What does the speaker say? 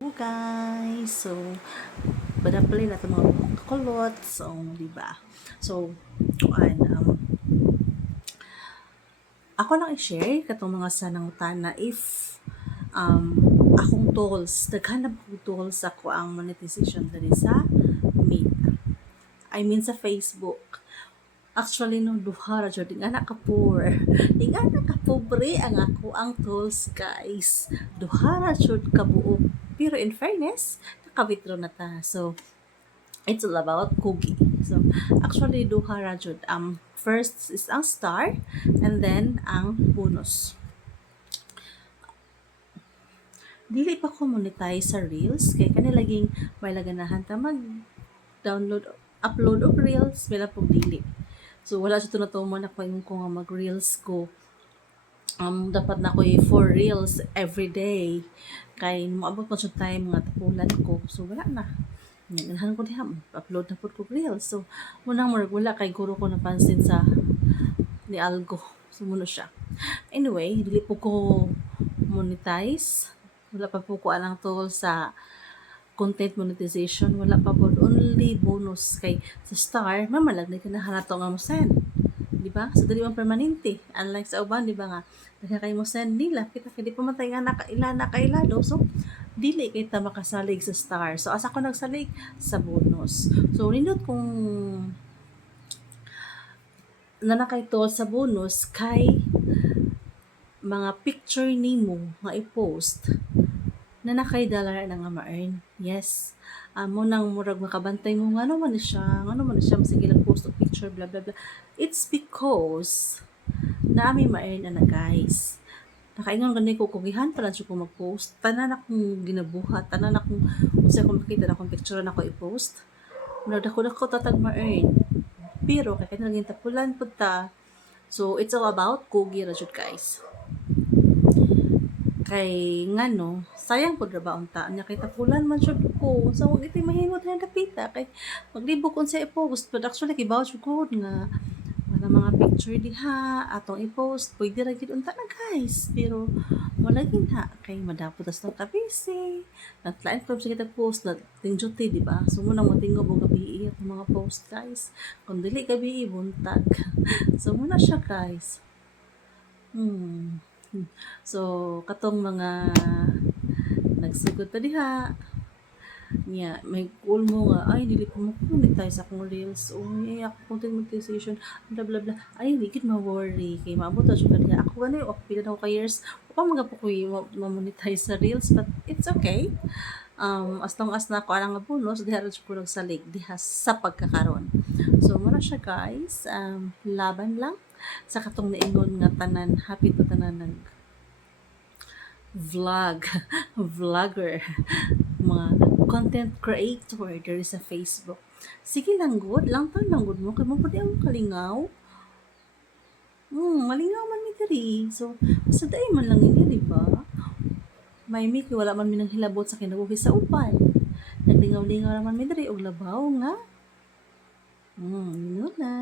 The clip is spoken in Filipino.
Hello guys! So, badapalin na itong mga kakulot. So, diba? So, ako lang i-share katong mga sanangutana if akong tools, naghanap akong tools ako ang monetization dali sa Meta. I mean sa Facebook. Actually, no, duha ra jud nga naka-poor. Nga naka-pobre ang ako ang tools, guys. Duha ra jud ka buok. Pero in fairness, naka-withdraw na ta. So, it's all about cookie. So, actually, duha ra jud. First is ang star, and then ang bonus. Dili pa ko monetize sa Reels, kay kanilaging may laganahan ta mag-download, upload og Reels, wala pong dili. So, wala siya tunatuman ako yung kung mag-Reels ko. Dapat na ko 4 Reels every day. Kay, maabot pa siya time mga tapulan ko. So, wala na. Ganahan ko diha, upload na po ko Reels. So, munang wala kay guro ko napansin sa ni Algo. So, muna siya. Anyway, dili po ko monetize. Wala pa po ko alang tool sa content monetization. Wala pa po. Only bonus kay sa star, mamalag ka na hanato nga mo send. Diba? So, dali man permanente. Unlike sa uban, diba nga, nagkakay mo send nila. Kita kaya di pa matay nga nakailado. So, dili kay ta makasalig sa star. So, asa ko nagsalig sa bonus. So, nindot kung nanakay to sa bonus kay mga picture nimo nga i-post na nakay dollar na nga ma-earn. Yes. Mo nang murag makabantay mo nga naman siya, sige lang post o picture, blah blah blah. It's because naami ma-earn na guys. Nakaingon gani ko kugihan pa lang siya ko mag-post. Tanan akong ginabuhat, tanan akong unsa ko makita na akong picture na ko i-post. Murag dako tatag ma-earn. Pero kay kanang tapulan pud ta. So it's all about kugi ra jud guys. Kay ngano sayang pud ra ba unta nya kay tapulan man jud ko so wag iti mahimot na dapita kay maglibog kun sa i-post but actually kibaw jud ko nga wala mga picture diha atong i-post pwede ra gid unta na guys pero wala gid ha kay madapot as ta busy naglain ko sa kita post na ting duty di ba so mo nang matingog og gabi atong mga post guys kun dili gabi buntag so muna siya guys. So, katong mga nagsugod pa diha, niya, may goal mo nga, ay, dili ko mo monetize akong reels, o ay, ako content monetization, blah, blah, blah. Ay, hindi kit ma-worry, kay maabot na siya diha. Ako gano'y, pila na ako ka years, pa mga po ko ma-monetize sa reels, but it's okay. As long as na ako alang nga bonus, diha rin siya ko nagsalig, diha sa pagkakaroon. So, muna siya guys, laban lang sa katong naingon nga tanan happy to tanan ng vlogger mga content creator diri sa Facebook. Sige lang good lang good mo kay mo pud ang kalingaw. Malingaw man mi diri. So sa day man lang ini di ba? May mi kay wala man mi nang hilabot sa kinabuhi sa upan. Naglingaw-lingaw naman mi diri og labaw nga. Yun na.